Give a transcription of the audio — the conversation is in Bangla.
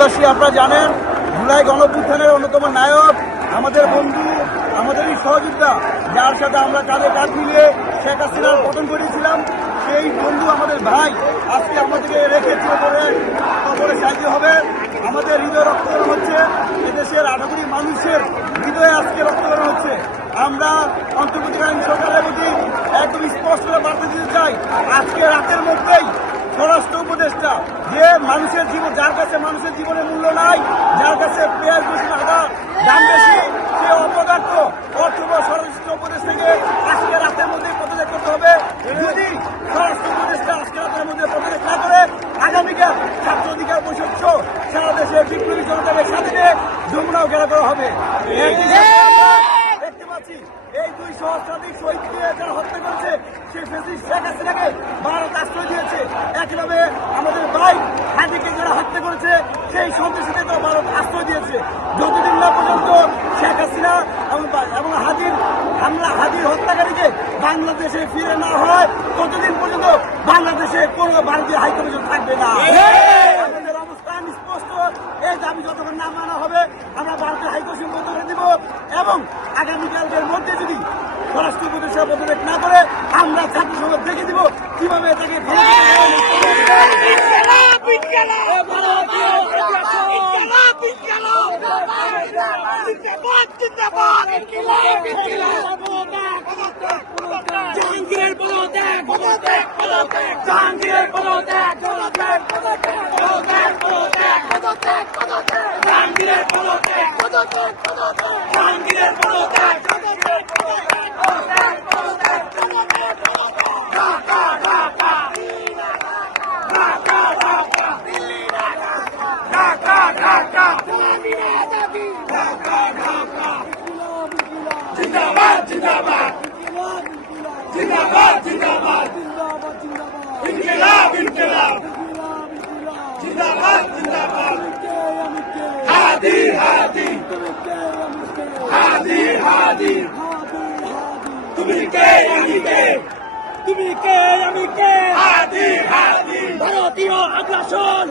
ভারতবাসী আপনারা জানেন জুলাই গণপুত্থানের অন্যতম নায়ক, আমাদের বন্ধু, আমাদেরই সহযোদ্ধা, যার সাথে আমরা কাঁধে কাঁধ মিলিয়ে শেখ হাসিনার পতন করেছিলাম সেই বন্ধু আমাদের ভাই। আজকে আমাদেরকে রেখে কবরে সাহায্য হবে। আমাদের হৃদয় রক্তকরণ হচ্ছে। এদেশের আঠারো কোটি মানুষের হৃদয়ে আজকে রক্তকরণ হচ্ছে। আমরা অন্তর্বর্তীকালীন সরকারের প্রতি একদম স্পষ্ট করে বার্তা দিতে চাই, আজকে রাতের মধ্যেই স্বরাষ্ট্র উপদেষ্টা, যে মানুষের জীবন যার কাছে মানুষের জীবনের মূল্য নাই, যার কাছে পেঁয়াজ বেশি আদা দাম বেশি, সে অপদার্থ। অর্থ বা স্বরাষ্ট্র উপদেষ্টাকে আজকে রাতের মধ্যে পদত্যাগ করতে হবে। যদি স্বরাষ্ট্র উপদেষ্টা আজকে রাতের মধ্যে পদত্যাগ না করে, আগামীকাল ছাত্র অধিকার পরিষদ সারা দেশে বিপ্লবী জনতাকে সাথে নিয়ে যমুনাও ঘেরা করা হবে একই সাথে আমরা দেখতে পাচ্ছি এই দুই সহস্রাধিক শহীদকে যারা হত্যা করেছে সেই ফেসিস্ট শেখ হাসিনাকে ভারত আশ্রয় দিয়েছে। একইভাবে আমাদের ভাই হাদিকে যারা হত্যা করেছে সেই সন্ত্রাসীকে তো ভারত আশ্রয় দিয়েছে। যতদিন না পর্যন্ত শেখ হাসিনা এবং হাদির হামলা হাদির হত্যাকারীকে বাংলাদেশে ফিরে না হয় ততদিন পর্যন্ত বাংলাদেশে কোনো ভারতীয় হাইকমিশন থাকবে না। স্পষ্ট। এই দাবি যতক্ষণ না মানা হবে আমরা ভারতের হাইকমিশন বন্ধ করে দিব এবং আগামীকালকের মধ্যে যদি স্বরাষ্ট্র উপদেষ্টা না করে আমরা ছাত্র সমাজ দেখে কীভাবে তাকে জাহাঙ্গীরের পদত্যাগ পদত্যাগ পদত্যাগ। জাহাঙ্গীরের পদত্যাগ পদত্যাগ পদত্যাগ। পদত্যাগ পদত্যাগ পদত্যাগ। পদত্যাগ জাহাঙ্গীরের পদত্যাগ পদত্যাগ পদত্যাগ। জাহাঙ্গীরের জিন্দাবাদ জিন্দাবাদ জিন্দাবাদ জিন্দাবাদ ইনকিলাব ইনকিলাব জিন্দাবাদ জিন্দাবাদ হাদি হাদি হাদি হাদি তুমি কে আমি কে তুমি কে আমি কে হাদি হাদি ভারতীয় আগ্রাসন